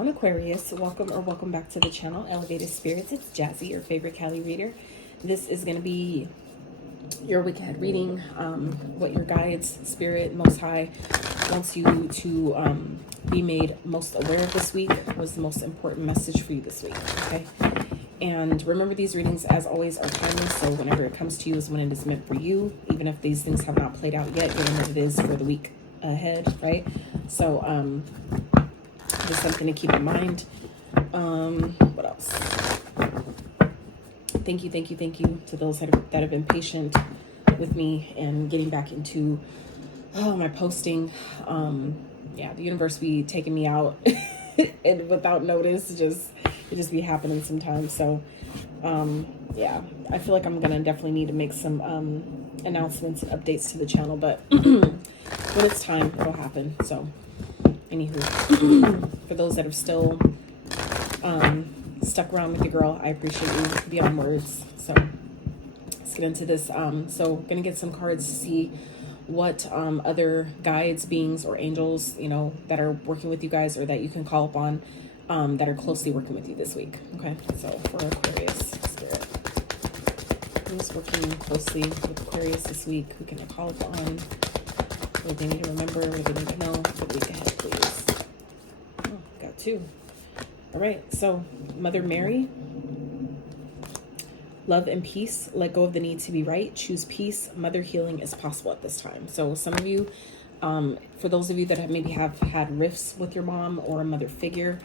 on, Aquarius? Welcome back to the channel, Elevated Spirits. It's Jazzy, your favorite Cali reader. This is going to be your week ahead reading, what your guides, Spirit, Most High wants you to be made most aware of this week. Was the most important message for you this week, okay? And remember, these readings, as always, are timeless, so whenever it comes to you is when it is meant for you, even if these things have not played out yet, given that it is for the week ahead, right? So, just something to keep in mind. What else? Thank you to those that have been patient with me and getting back into my posting. Yeah, the universe be taking me out and without notice, it just be happening sometimes. So yeah, I feel like I'm gonna definitely need to make some announcements and updates to the channel, but when it's time, it'll happen. So anywho, for those that are still stuck around with your girl, I appreciate you beyond words. So let's get into this. So gonna get some cards to see what other guides, beings, or angels, you know, that are working with you guys, or that you can call upon, that are closely working with you this week. Okay, so for Aquarius Spirit, who's working closely with Aquarius this week? Who can I call upon? What they need to remember, what they need to know for the week ahead, please. Oh, got two. All right, so Mother Mary, love and peace. Let go of the need to be right. Choose peace. Mother healing is possible at this time. So some of you, for those of you that have had rifts with your mom or a mother figure,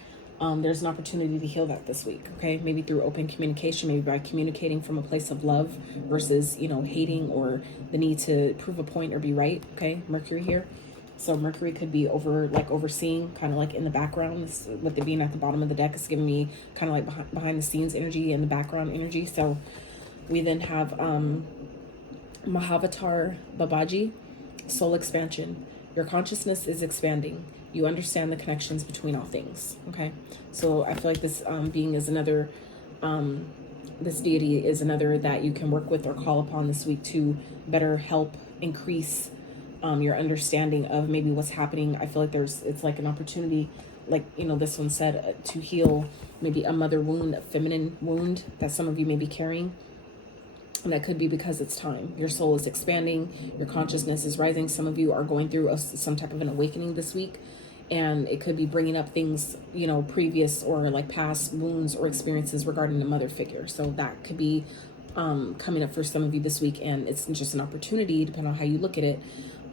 there's an opportunity to heal that this week, okay? Maybe through open communication, maybe by communicating from a place of love versus, you know, hating or the need to prove a point or be right, okay? Mercury here. So Mercury could be overseeing, kind of like in the background. This, with it being at the bottom of the deck, is giving me kind of like behind the scenes energy and the background energy. So we then have Mahavatar Babaji, soul expansion. Your consciousness is expanding. You understand the connections between all things, okay? So I feel like this being is another, this deity is another that you can work with or call upon this week to better help increase your understanding of maybe what's happening. I feel like it's like an opportunity, like, you know, this one said, to heal maybe a mother wound, a feminine wound that some of you may be carrying. And that could be because it's time. Your soul is expanding. Your consciousness is rising. Some of you are going through some type of an awakening this week. And it could be bringing up things, you know, previous or like past wounds or experiences regarding the mother figure. So that could be coming up for some of you this week. And it's just an opportunity, depending on how you look at it.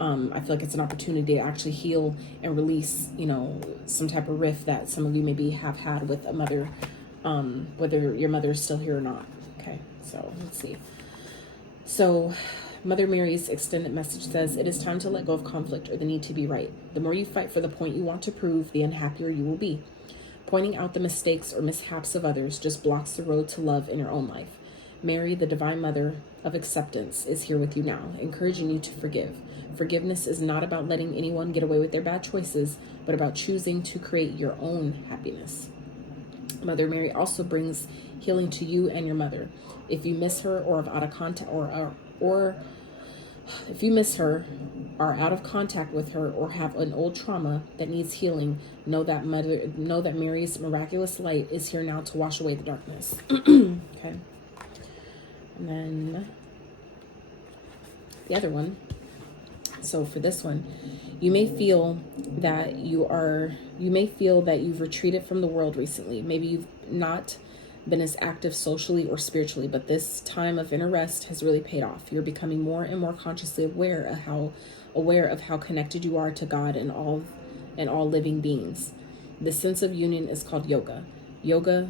I feel like it's an opportunity to actually heal and release, you know, some type of rift that some of you maybe have had with a mother, whether your mother is still here or not. Okay, so let's see. So Mother Mary's extended message says, it is time to let go of conflict or the need to be right. The more you fight for the point you want to prove, the unhappier you will be. Pointing out the mistakes or mishaps of others just blocks the road to love in your own life. Mary, the Divine Mother of Acceptance, is here with you now, encouraging you to forgive. Forgiveness is not about letting anyone get away with their bad choices, but about choosing to create your own happiness. Mother Mary also brings healing to you and your mother. If you miss her or are out of contact, or if you miss her, are out of contact with her, or have an old trauma that needs healing, know that Mary's miraculous light is here now to wash away the darkness. Okay. And then the other one. So for this one, you may feel that you've retreated from the world recently. Maybe you've not been as active socially or spiritually, but this time of inner rest has really paid off. You're becoming more and more consciously aware of how connected you are to God and all living beings. The sense of union is called yoga. Yoga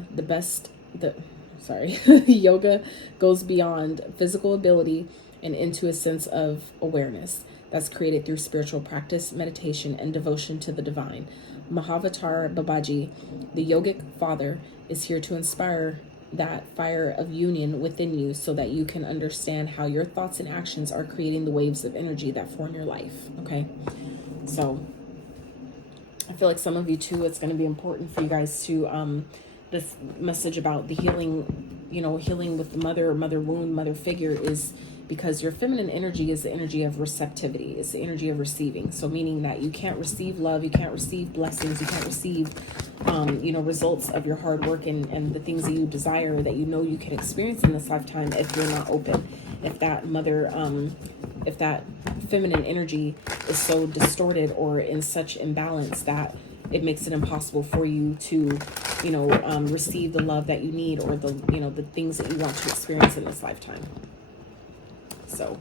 goes beyond physical ability and into a sense of awareness that's created through spiritual practice, meditation, and devotion to the divine. Mahavatar Babaji, the yogic father, is here to inspire that fire of union within you so that you can understand how your thoughts and actions are creating the waves of energy that form your life. Okay, so I feel like some of you too, it's going to be important for you guys to this message about the healing, you know, healing with the mother wound, mother figure is because your feminine energy is the energy of receptivity. It's the energy of receiving. So meaning that you can't receive love, you can't receive blessings, you can't receive, results of your hard work and the things that you desire, that you know you can experience in this lifetime, if you're not open. If that if that feminine energy is so distorted or in such imbalance that it makes it impossible for you to, receive the love that you need, or the things that you want to experience in this lifetime. So,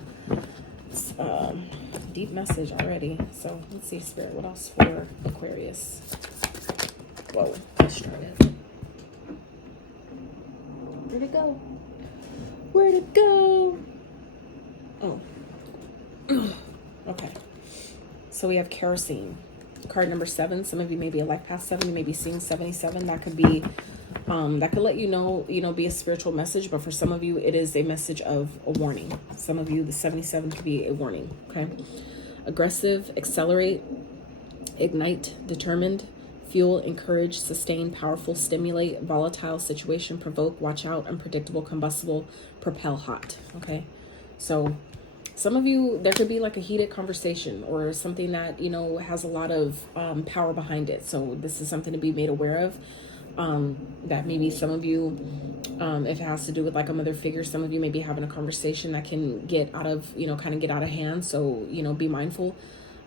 it's deep message already. So let's see, Spirit, what else for Aquarius? Whoa, let's try it. Where'd it go? Where'd it go? Oh. Okay. So we have kerosene. Card number 7. Some of you may be a life past 7. You may be seeing 77. That could be, that could let you know, be a spiritual message. But for some of you, it is a message of a warning. Some of you, the 77 could be a warning. Okay. Aggressive, accelerate, ignite, determined, fuel, encourage, sustain, powerful, stimulate, volatile, situation, provoke, watch out, unpredictable, combustible, propel, hot. Okay. So some of you, there could be like a heated conversation or something that, has a lot of power behind it. So this is something to be made aware of. That maybe some of you, if it has to do with like a mother figure, some of you may be having a conversation that can get out of, kind of get out of hand. So, be mindful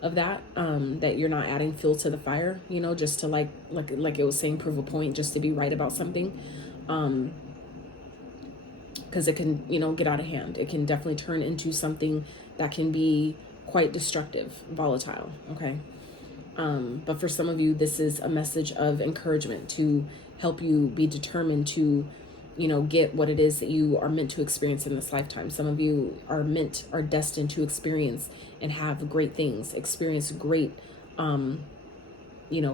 of that, that you're not adding fuel to the fire, just to like it was saying, prove a point, just to be right about something. Because it can, get out of hand. It can definitely turn into something that can be quite destructive, volatile. Okay. But for some of you, this is a message of encouragement to help you be determined to, get what it is that you are meant to experience in this lifetime. Some of you are destined to experience and have great things, experience great,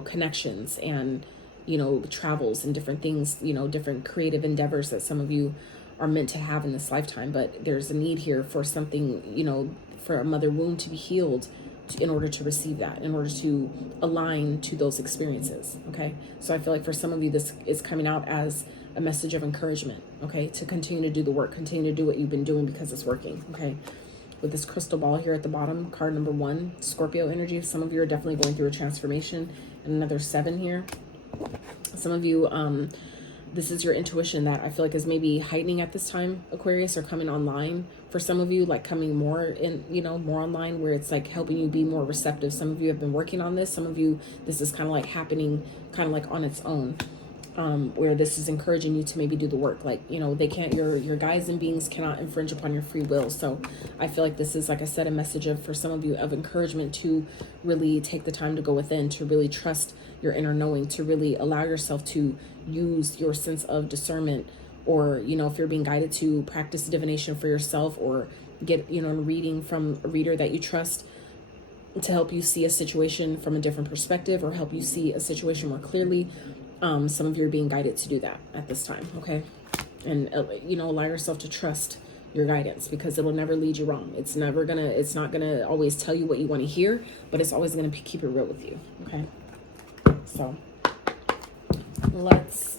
connections and, travels and different things, different creative endeavors that some of you are meant to have in this lifetime. But there's a need here for something, for a mother wound to be healed in order to receive that, in order to align to those experiences. Okay. So I feel like for some of you, this is coming out as a message of encouragement. Okay. To continue to do the work, continue to do what you've been doing because it's working. Okay. With this crystal ball here at the bottom, card number 1, Scorpio energy. Some of you are definitely going through a transformation, and another 7 here. Some of you, this is your intuition that I feel like is maybe heightening at this time, Aquarius, or coming online. For some of you, like coming more in, more online, where it's like helping you be more receptive. Some of you have been working on this. Some of you, this is kind of like happening kind of like on its own, where this is encouraging you to maybe do the work. Like, they can't, your guides and beings cannot infringe upon your free will. So I feel like this is, like I said, a message of, for some of you, of encouragement to really take the time to go within, to really trust your inner knowing, to really allow yourself to use your sense of discernment, or, if you're being guided to practice divination for yourself, or get, a reading from a reader that you trust to help you see a situation from a different perspective, or help you see a situation more clearly. Some of you are being guided to do that at this time. Okay. And, allow yourself to trust your guidance, because it'll never lead you wrong. It's not gonna always tell you what you want to hear, but it's always going to keep it real with you. Okay. So let's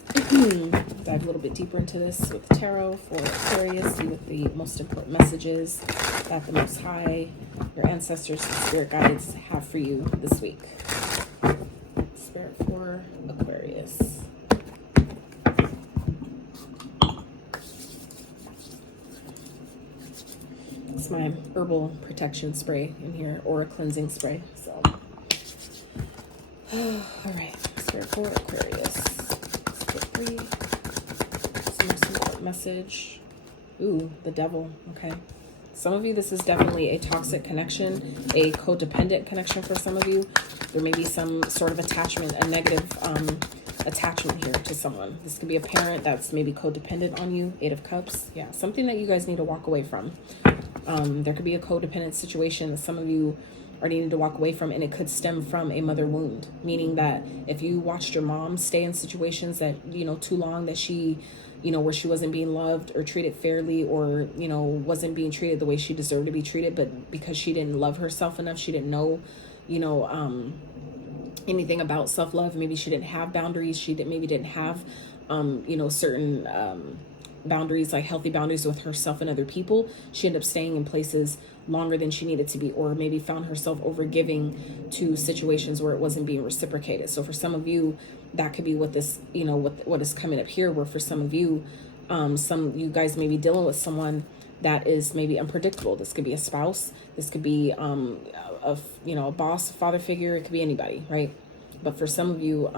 dive a little bit deeper into this with tarot for Aquarius. See what the most important messages that the Most High, your ancestors, the spirit guides have for you this week. Spirit for Aquarius. It's my herbal protection spray in here, or a cleansing spray. So, all right, Spirit for Aquarius. Spirit 3. Some most important message. Ooh, the devil. Okay. Some of you, this is definitely a toxic connection, a codependent connection for some of you. There may be some sort of attachment, a negative attachment here to someone. This could be a parent that's maybe codependent on you. 8 of Cups. Yeah, something that you guys need to walk away from. There could be a codependent situation that some of you are needing to walk away from, and it could stem from a mother wound, meaning that if you watched your mom stay in situations that, too long, that she, where she wasn't being loved or treated fairly, or, wasn't being treated the way she deserved to be treated, but because she didn't love herself enough, she didn't know, anything about self-love. Maybe she didn't have boundaries. She maybe didn't have, you know, certain boundaries, like healthy boundaries with herself and other people. She ended up staying in places longer than she needed to be, or maybe found herself over giving to situations where it wasn't being reciprocated. So for some of you, that could be what this, you know, what is coming up here, where for some of you, you guys may be dealing with someone that is maybe unpredictable. This could be a spouse. This could be, you know, a boss, a father figure. It could be anybody, right? But for some of you,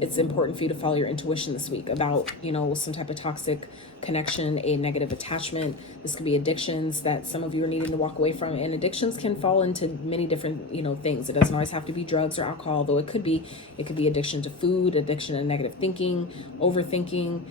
it's important for you to follow your intuition this week about, you know, some type of toxic connection, a negative attachment. This could be addictions that some of you are needing to walk away from. And addictions can fall into many different, you know, things. It doesn't always have to be drugs or alcohol, though it could be addiction to food, addiction to negative thinking, overthinking,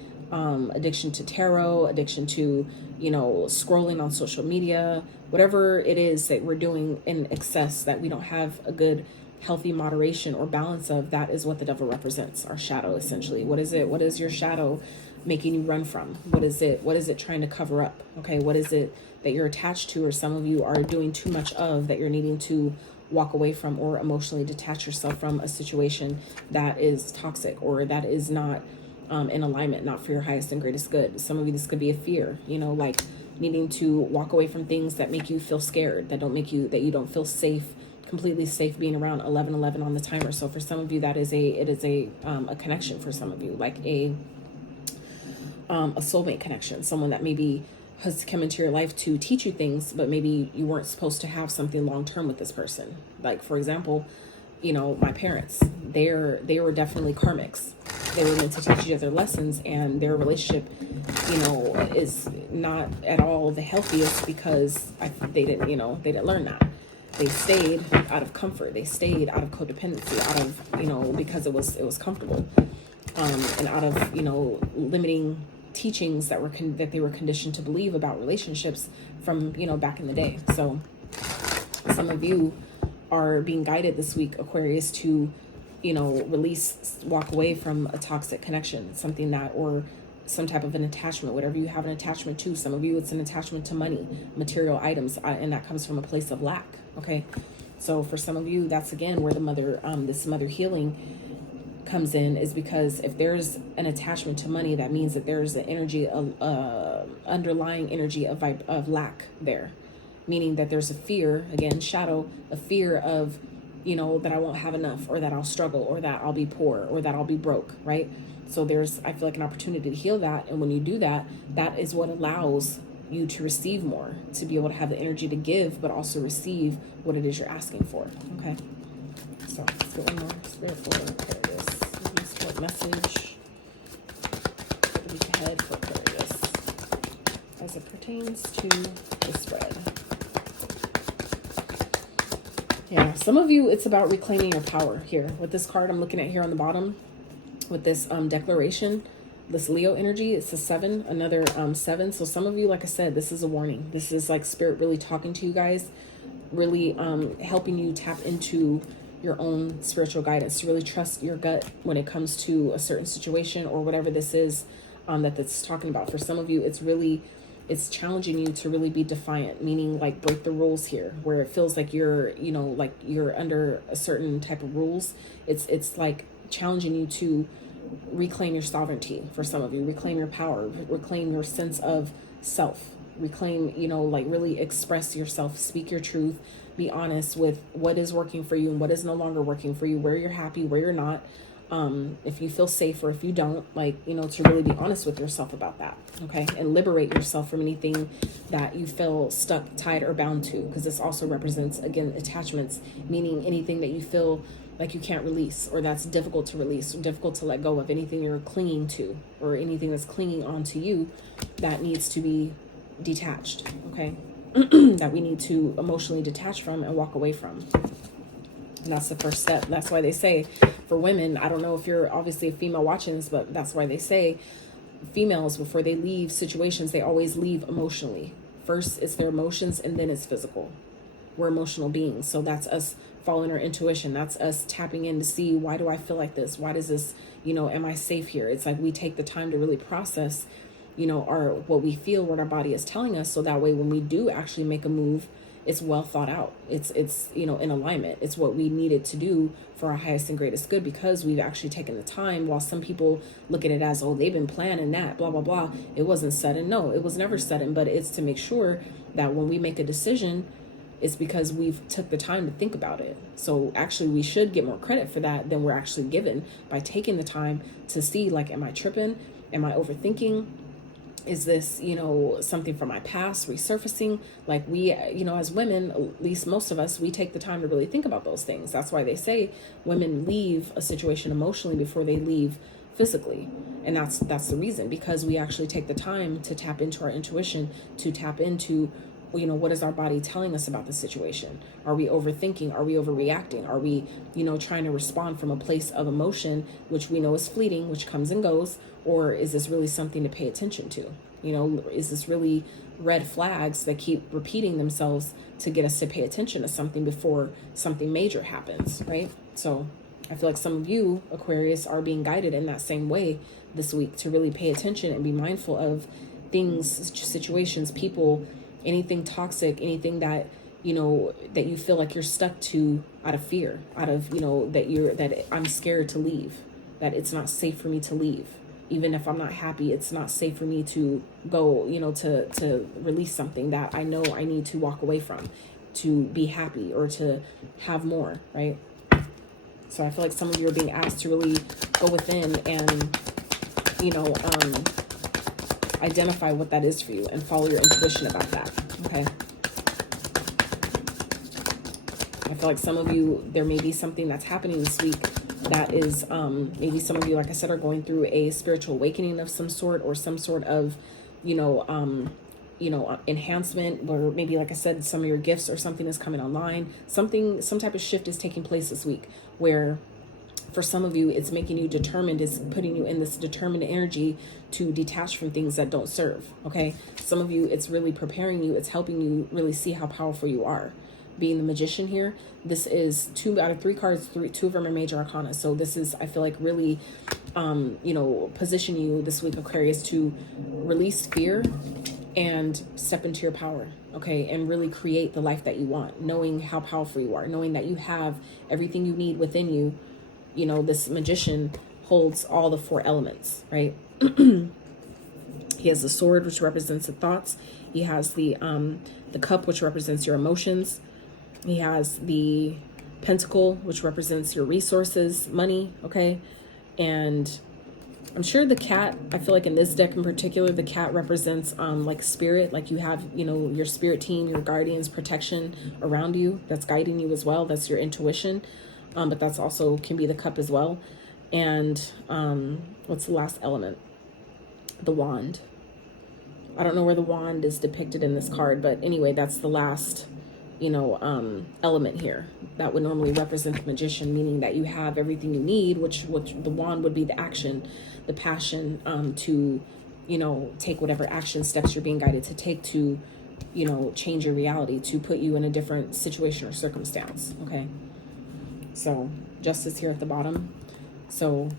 addiction to tarot, addiction to, you know, scrolling on social media, whatever it is that we're doing in excess that we don't have a good healthy moderation or balance of. That is what the devil represents, our shadow, essentially. What is it? What is your shadow making you run from? What is it trying to cover up? Okay, what is it that you're attached to, or some of you are doing too much of, that you're needing to walk away from or emotionally detach yourself from a situation that is toxic or that is not in alignment, not for your highest and greatest good. Some of you, this could be a fear, you know, like needing to walk away from things that make you feel scared, that you don't feel safe, completely safe being around. 1111 on the timer. So for some of you, it is a connection. For some of you, like a soulmate connection, someone that maybe has come into your life to teach you things, but maybe you weren't supposed to have something long-term with this person. Like, for example, you know, my parents, they were definitely karmics. They were meant to teach each other lessons, and their relationship, you know, is not at all the healthiest because they didn't learn that. They stayed out of comfort. They stayed out of codependency, out of, you know, because it was comfortable, and out of, you know, limiting teachings that they were conditioned to believe about relationships from, you know, back in the day. So some of you are being guided this week, Aquarius, to, you know, walk away from a toxic connection, something that, or some type of an attachment, whatever you have an attachment to. Some of you, it's an attachment to money, material items, and that comes from a place of lack. Okay, so for some of you, that's again where this mother healing comes in, is because if there's an attachment to money, that means that there's an energy of underlying energy of lack there, meaning that there's a fear, again, shadow, a fear of, you know, that I won't have enough, or that I'll struggle, or that I'll be poor, or that I'll be broke, right? So I feel like an opportunity to heal that. And when you do that, that is what allows you to receive more, to be able to have the energy to give, but also receive what it is you're asking for. Okay. So let's get one more spirit for Aquarius. What message for the week ahead for Aquarius as it pertains to the spread? Yeah, some of you, it's about reclaiming your power here. With this card I'm looking at here on the bottom, with this declaration, this Leo energy, it's a 7, another 7. So some of you, like I said, this is a warning. This is like spirit really talking to you guys, really helping you tap into your own spiritual guidance, to really trust your gut when it comes to a certain situation or whatever this is that's talking about. For some of you, it's challenging you to really be defiant, meaning like break the rules here, where it feels like you're, you know, like you're under a certain type of rules. It's like challenging you to reclaim your sovereignty. For some of you, reclaim your power, reclaim your sense of self, reclaim, you know, like really express yourself, speak your truth, be honest with what is working for you and what is no longer working for you, where you're happy, where you're not, if you feel safe or if you don't, like, you know, to really be honest with yourself about that. Okay. And liberate yourself from anything that you feel stuck, tied, or bound to, because this also represents, again, attachments, meaning anything that you feel like you can't release, or that's difficult to release, or difficult to let go of, anything you're clinging to, or anything that's clinging onto you that needs to be detached. Okay. That we need to emotionally detach from and walk away from. And that's the first step. That's why they say for women, I don't know if you're obviously a female watching this, but that's why they say females, before they leave situations, they always leave emotionally. First, it's their emotions, and then it's physical. We're emotional beings. So that's us following our intuition. That's us tapping in to see, why do I feel like this? Why does this, you know, am I safe here? It's like we take the time to really process, you know, what we feel, what our body is telling us. So that way, when we do actually make a move it's well thought out. It's you know, in alignment. It's what we needed to do for our highest and greatest good, because we've actually taken the time. While some people look at it as, oh, they've been planning that, blah, blah, blah. It wasn't sudden. No, it was never sudden, but it's to make sure that when we make a decision, it's because we've took the time to think about it. So actually we should get more credit for that than we're actually given, by taking the time to see, like, am I tripping? Am I overthinking? Is this, you know, something from my past resurfacing? Like, we, you know, as women, at least most of us, we take the time to really think about those things. That's why they say women leave a situation emotionally before they leave physically. And that's the reason, because we actually take the time to tap into our intuition, to tap into, you know, what is our body telling us about the situation? Are we overthinking? Are we overreacting? Are we, you know, trying to respond from a place of emotion, which we know is fleeting, which comes and goes? Or is this really something to pay attention to? You know, is this really red flags that keep repeating themselves to get us to pay attention to something before something major happens, right? So I feel like some of you, Aquarius, are being guided in that same way this week, to really pay attention and be mindful of things, situations, people, anything toxic, anything that, you know, that you feel like you're stuck to out of fear, out of, you know, that I'm scared to leave, that it's not safe for me to leave. Even if I'm not happy, it's not safe for me to go, you know, to release something that I know I need to walk away from to be happy or to have more, right? So I feel like some of you are being asked to really go within and, you know, identify what that is for you and follow your intuition about that, okay? I feel like some of you, there may be something that's happening this week that is, maybe some of you, like I said, are going through a spiritual awakening of some sort, or some sort of, you know, enhancement, or maybe, like I said, some of your gifts or something is coming online. Some type of shift is taking place this week, where for some of you, it's making you determined, it's putting you in this determined energy to detach from things that don't serve, okay? Some of you, it's really preparing you, it's helping you really see how powerful you are. Being the Magician here, this is 2 out of 3 cards, 2 of them are major arcana. So this is, I feel like, really, you know, position you this week, Aquarius, to release fear and step into your power, okay? And really create the life that you want, knowing how powerful you are, knowing that you have everything you need within you. You know, this Magician holds all the 4 elements, right? He has the sword, which represents the thoughts. He has the cup, which represents your emotions. He has the pentacle, which represents your resources, money, okay? And I'm sure the cat, I feel like in this deck in particular, the cat represents like spirit, like you have, you know, your spirit team, your guardians, protection around you that's guiding you as well. That's your intuition. But that's also can be the cup as well. And what's the last element? The wand. I don't know where the wand is depicted in this card, but anyway, that's the last, you know, element here that would normally represent the Magician, meaning that you have everything you need, which the wand would be the action, the passion, to, you know, take whatever action steps you're being guided to take to, you know, change your reality, to put you in a different situation or circumstance, okay? So Justice here at the bottom. So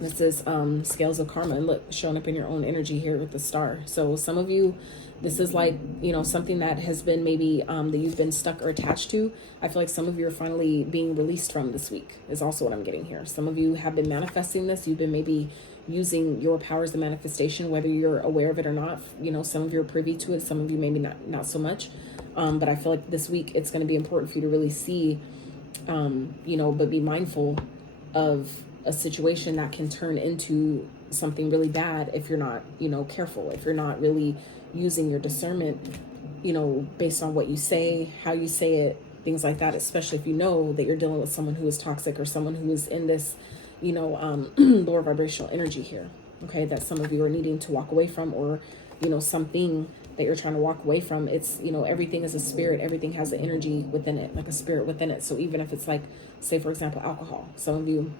this is scales of karma, and look, showing up in your own energy here with the star. So some of you, this is like, you know, something that has been maybe that you've been stuck or attached to. I feel like some of you are finally being released from this week is also what I'm getting here. Some of you have been manifesting this. You've been maybe using your powers of manifestation, whether you're aware of it or not. You know, some of you are privy to it. Some of you maybe not so much. But I feel like this week it's going to be important for you to really see, you know, but be mindful of a situation that can turn into something really bad if you're not, you know, careful, if you're not really using your discernment, you know, based on what you say, how you say it, things like that, especially if you know that you're dealing with someone who is toxic or someone who is in this, you know, lower vibrational energy here, okay, that some of you are needing to walk away from, or, you know, something that you're trying to walk away from. It's, you know, everything is a spirit, everything has an energy within it, like a spirit within it. So even if it's like, say, for example, alcohol, some of you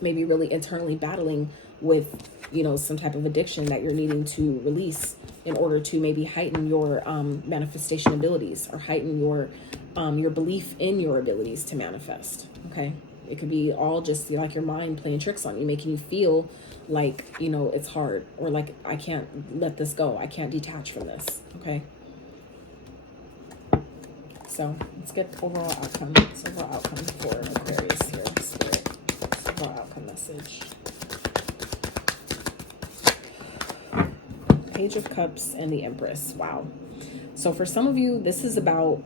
may be really internally battling with, you know, some type of addiction that you're needing to release in order to maybe heighten your manifestation abilities, or heighten your belief in your abilities to manifest, okay? It could be all just like your mind playing tricks on you, making you feel like, you know, it's hard, or like, I can't let this go, I can't detach from this, okay? So let's get overall outcome. Overall outcome for Aquarius here, Spirit. Overall outcome message. Page of Cups and the Empress. Wow. So for some of you, this is about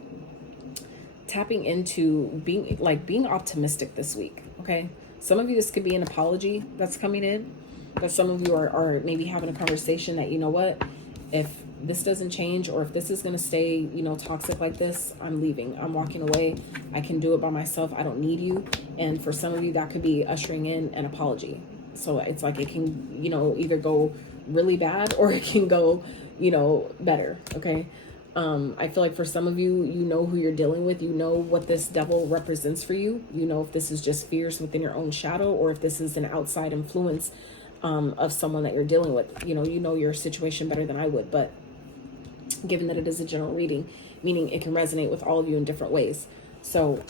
tapping into being optimistic this week. Okay. Some of you, this could be an apology that's coming in, but some of you are maybe having a conversation that, you know what, if this doesn't change, or if this is going to stay, you know, toxic like this, I'm leaving. I'm walking away. I can do it by myself. I don't need you. And for some of you, that could be ushering in an apology. So it's like it can, you know, either go really bad or it can go, you know, better. Okay. I feel like for some of you, you know who you're dealing with. You know what this devil represents for you. You know if this is just fears within your own shadow, or if this is an outside influence of someone that you're dealing with. You know your situation better than I would. But given that it is a general reading, meaning it can resonate with all of you in different ways. So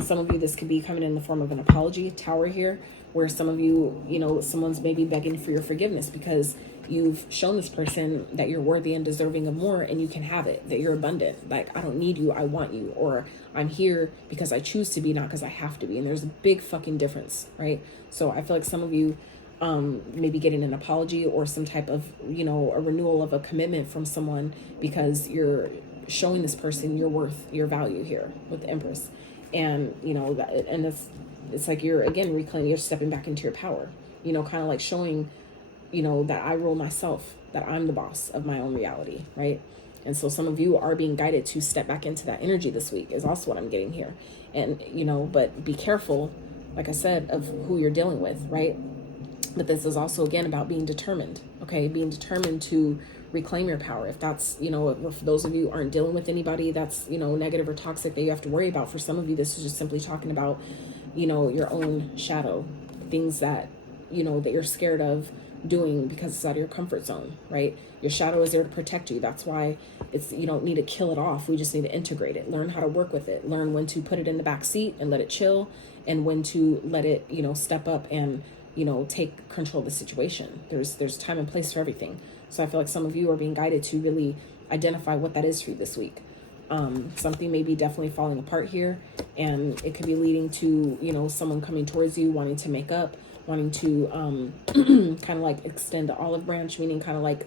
some of you, this could be coming in the form of an apology, Tower here, where some of you, you know, someone's maybe begging for your forgiveness because you've shown this person that you're worthy and deserving of more, and you can have it, that you're abundant. Like, I don't need you, I want you. Or I'm here because I choose to be, not because I have to be. And there's a big fucking difference, right? So I feel like some of you maybe getting an apology or some type of, you know, a renewal of a commitment from someone because you're showing this person your worth, your value here with the Empress. And, you know, that, and it's like you're, again, reclaiming, you're stepping back into your power, you know, kind of like showing, you know, that I rule myself, that I'm the boss of my own reality, right? And so some of you are being guided to step back into that energy this week is also what I'm getting here. And, you know, but be careful, like I said, of who you're dealing with, right? But this is also, again, about being determined, okay? Being determined to reclaim your power. If that's, you know, if those of you aren't dealing with anybody that's, you know, negative or toxic that you have to worry about, for some of you, this is just simply talking about, you know, your own shadow, things that, you know, that you're scared of doing because it's out of your comfort zone, right? Your shadow is there to protect you. That's why it's, you don't need to kill it off. We just need to integrate it, learn how to work with it, learn when to put it in the back seat and let it chill, and when to let it, you know, step up and, you know, take control of the situation. There's time and place for everything. So I feel like some of you are being guided to really identify what that is for you this week. Something may be definitely falling apart here, and it could be leading to, you know, someone coming towards you, wanting to make up, wanting to kind of like extend the olive branch, meaning kind of like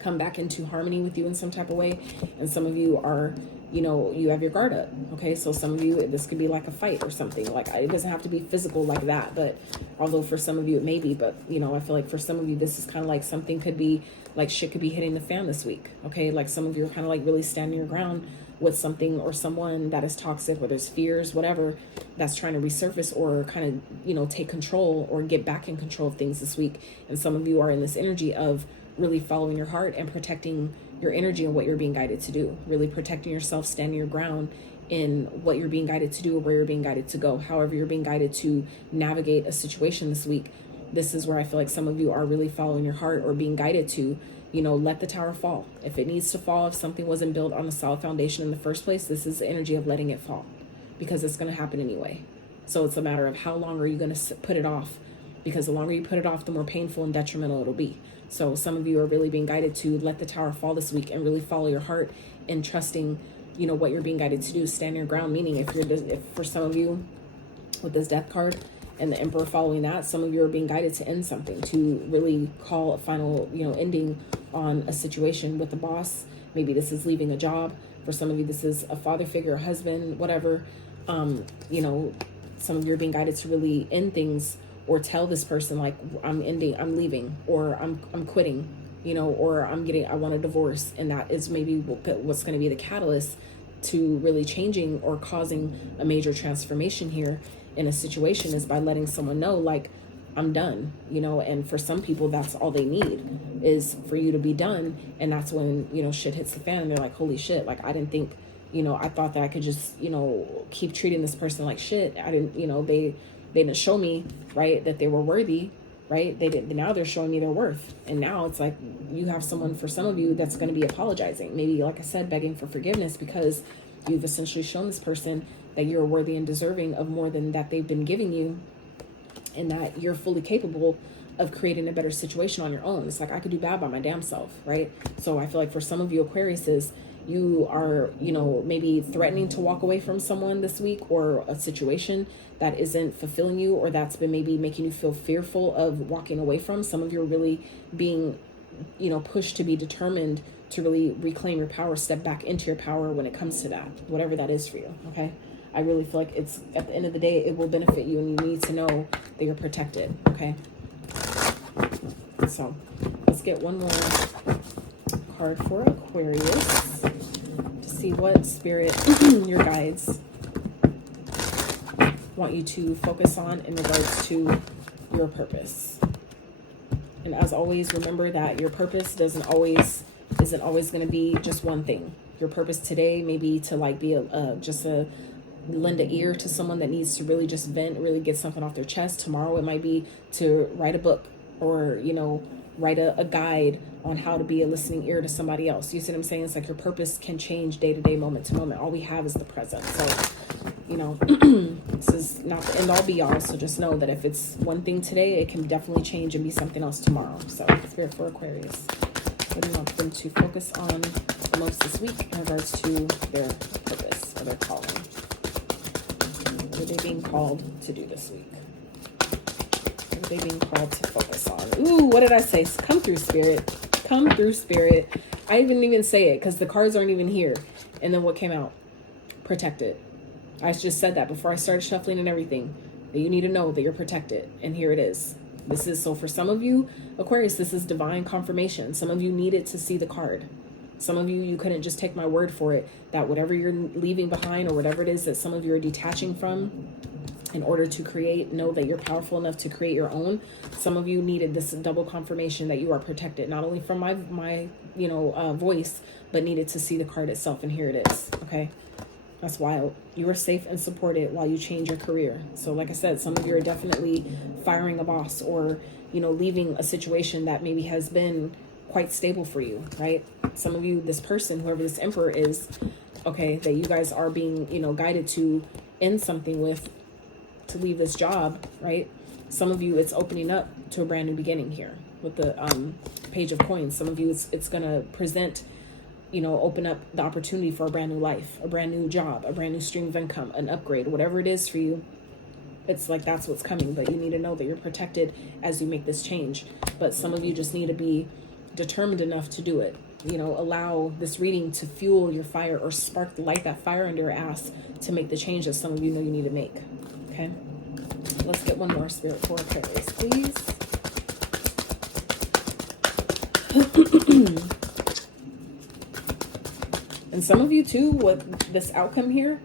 come back into harmony with you in some type of way. And some of you are, you know, you have your guard up. Okay, so some of you, this could be like a fight or something. Like, it doesn't have to be physical like that, but although for some of you it may be, but, you know, I feel like for some of you this is kind of like something could be like shit could be hitting the fan this week. Okay, like some of you are kind of like really standing your ground with something or someone that is toxic, whether it's fears, whatever, that's trying to resurface or kind of, you know, take control or get back in control of things this week. And some of you are in this energy of really following your heart and protecting your energy and what you're being guided to do, really protecting yourself, standing your ground in what you're being guided to do or where you're being guided to go. However you're being guided to navigate a situation this week, this is where I feel like some of you are really following your heart or being guided to, you know, let the tower fall. If it needs to fall, if something wasn't built on a solid foundation in the first place, this is the energy of letting it fall, because it's going to happen anyway. So it's a matter of how long are you going to put it off, because the longer you put it off, the more painful and detrimental it'll be. So some of you are really being guided to let the tower fall this week and really follow your heart and trusting, you know, what you're being guided to do. Stand your ground, meaning if for some of you with this death card and the Emperor following that, some of you are being guided to end something, to really call a final, you know, ending on a situation with the boss. Maybe this is leaving a job. For some of you, this is a father figure, a husband, whatever. You know, some of you are being guided to really end things, or tell this person like, I'm ending, I'm leaving, or I'm quitting, you know, or I want a divorce. And that is maybe what's going to be the catalyst to really changing or causing a major transformation here in a situation, is by letting someone know, like, I'm done, you know. And for some people, that's all they need, is for you to be done. And that's when, you know, shit hits the fan and they're like, holy shit, like, I didn't think, you know, I thought that I could just, you know, keep treating this person like shit. I didn't, you know, they didn't show me, right, that they were worthy, right? They didn't. Now they're showing me their worth. And now it's like you have someone, for some of you, that's going to be apologizing. Maybe, like I said, begging for forgiveness, because you've essentially shown this person that you're worthy and deserving of more than that they've been giving you, and that you're fully capable of creating a better situation on your own. It's like, I could do bad by my damn self, right? So I feel like for some of you Aquariuses, you are, you know, maybe threatening to walk away from someone this week, or a situation that isn't fulfilling you, or that's been maybe making you feel fearful of walking away from. Some of you are really being, you know, pushed to be determined to really reclaim your power, step back into your power when it comes to that, whatever that is for you. Okay. I really feel like it's, at the end of the day, it will benefit you, and you need to know that you're protected. Okay. So let's get one more card for Aquarius to see what spirit, your guides, want you to focus on in regards to your purpose. And as always, remember that your purpose isn't always going to be just one thing. Your purpose today may be to like be just a lend an ear to someone that needs to really just vent, really get something off their chest. Tomorrow it might be to write a book, or, you know, write a guide on how to be a listening ear to somebody else. You see what I'm saying? It's like your purpose can change day to day, moment to moment. All we have is the present. So, you know, this is not the end all be all. So just know that if it's one thing today, it can definitely change and be something else tomorrow. So spirit for Aquarius, what do you want them to focus on the most this week in regards to their purpose or their calling? What are they being called to do this week? What are they being called to focus on? Ooh, what did I say? Come through, spirit. Come through, spirit. I didn't even say it because the cards aren't even here. And then what came out? Protected. I just said that before I started shuffling and everything, that you need to know that you're protected. And here it is. This is, so for some of you, Aquarius, this is divine confirmation. Some of you needed to see the card. Some of you, you couldn't just take my word for it, that whatever you're leaving behind, or whatever it is that some of you are detaching from in order to create, know that you're powerful enough to create your own. Some of you needed this double confirmation that you are protected, not only from my you know, voice, but needed to see the card itself. And here it is. Okay. That's wild. You are safe and supported while you change your career. So like I said, some of you are definitely firing a boss, or, you know, leaving a situation that maybe has been quite stable for you, right? Some of you, this person, whoever this emperor is, okay, that you guys are being, you know, guided to end something with, to leave this job, right? Some of you, it's opening up to a brand new beginning here with the Page of Coins. Some of you, it's going to present, you know, open up the opportunity for a brand new life, a brand new job, a brand new stream of income, an upgrade, whatever it is for you. It's like, that's what's coming, but you need to know that you're protected as you make this change. But some of you just need to be determined enough to do it. You know, allow this reading to fuel your fire, or spark, light that fire under your ass to make the change that some of you know you need to make. Okay, let's get one more, spirit for Aquarius, please. And some of you too, with this outcome here,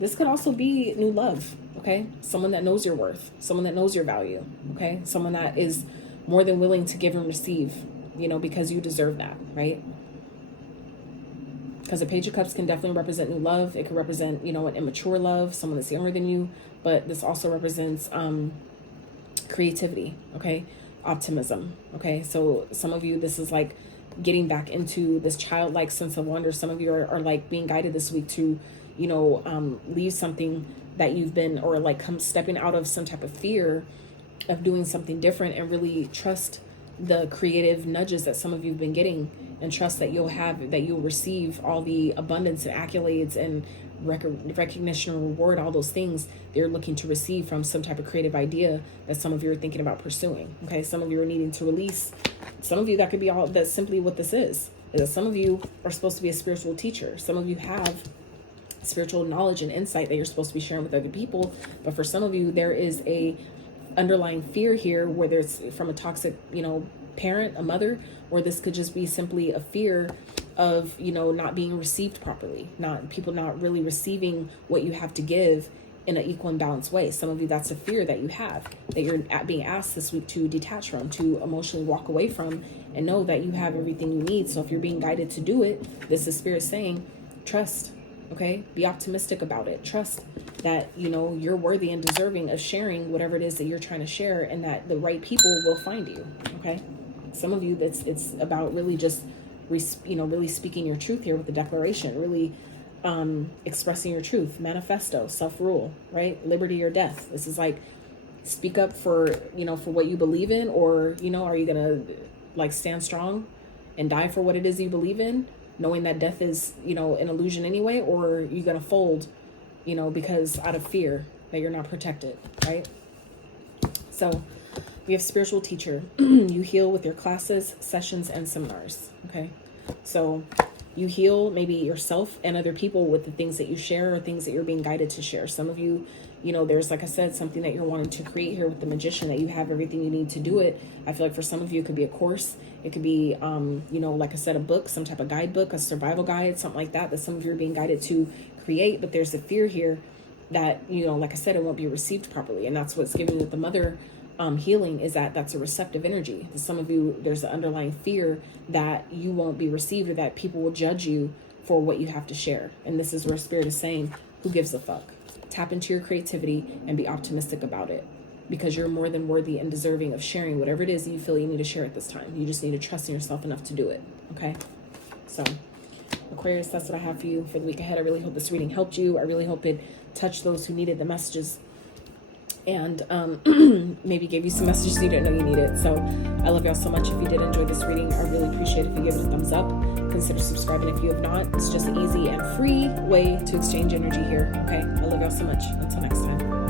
this could also be new love. Okay, someone that knows your worth, someone that knows your value. Okay, someone that is more than willing to give and receive, you know, because you deserve that, right? Because the Page of Cups can definitely represent new love. It could represent, you know, an immature love, someone that's younger than you. But this also represents creativity, okay? Optimism, okay? So some of you, this is like getting back into this childlike sense of wonder. Some of you are like being guided this week to, you know, leave something that you've been, or like stepping out of some type of fear of doing something different, and really trust the creative nudges that some of you have been getting, and trust that you'll receive all the abundance and accolades and recognition and reward, all those things they're looking to receive from some type of creative idea that some of you are thinking about pursuing. Okay, some of you are needing to release. Some of you, that could be all, that's simply what this is that some of you are supposed to be a spiritual teacher. Some of you have spiritual knowledge and insight that you're supposed to be sharing with other people, but for some of you, there is a underlying fear here, whether it's from a toxic, you know, parent, a mother, or this could just be simply a fear of, you know, not being received properly, people not really receiving what you have to give in an equal and balanced way. Some of you, that's a fear that you have, that you're being asked this week to detach from, to emotionally walk away from, and know that you have everything you need. So if you're being guided to do it, this is spirit saying, trust. Okay, be optimistic about it. Trust that, you know, you're worthy and deserving of sharing whatever it is that you're trying to share, and that the right people will find you. Okay, some of you, it's about really just, you know, really speaking your truth here with the declaration, really expressing your truth, manifesto, self-rule, right? Liberty or death. This is like, speak up for, you know, for what you believe in, or, you know, are you gonna like stand strong and die for what it is you believe in? knowing that death is, you know, an illusion anyway, or you're going to fold, you know, because out of fear that you're not protected, right? So we have spiritual teacher. You heal with your classes, sessions, and seminars, okay? So you heal maybe yourself and other people with the things that you share or things that you're being guided to share. Some of you, you know, there's, like I said, something that you're wanting to create here with the magician, that you have everything you need to do it. I feel like for some of you, it could be a course. It could be, you know, like I said, a book, some type of guidebook, a survival guide, something like that, that some of you are being guided to create. But there's a fear here that, you know, like I said, it won't be received properly. And that's what's giving with the mother healing, is that that's a receptive energy. Some of you, there's an underlying fear that you won't be received, or that people will judge you for what you have to share. And this is where Spirit is saying, who gives a fuck? Tap into your creativity and be optimistic about it, because you're more than worthy and deserving of sharing whatever it is that you feel you need to share at this time. You just need to trust in yourself enough to do it. Okay. So Aquarius, that's what I have for you for the week ahead. I really hope this reading helped you. I really hope it touched those who needed the messages, and maybe gave you some messages you didn't know you needed. So I love y'all so much. If you did enjoy this reading, I really appreciate it if you give it a thumbs up. Consider subscribing if you have not. It's just an easy and free way to exchange energy here. Okay, I love y'all so much. Until next time.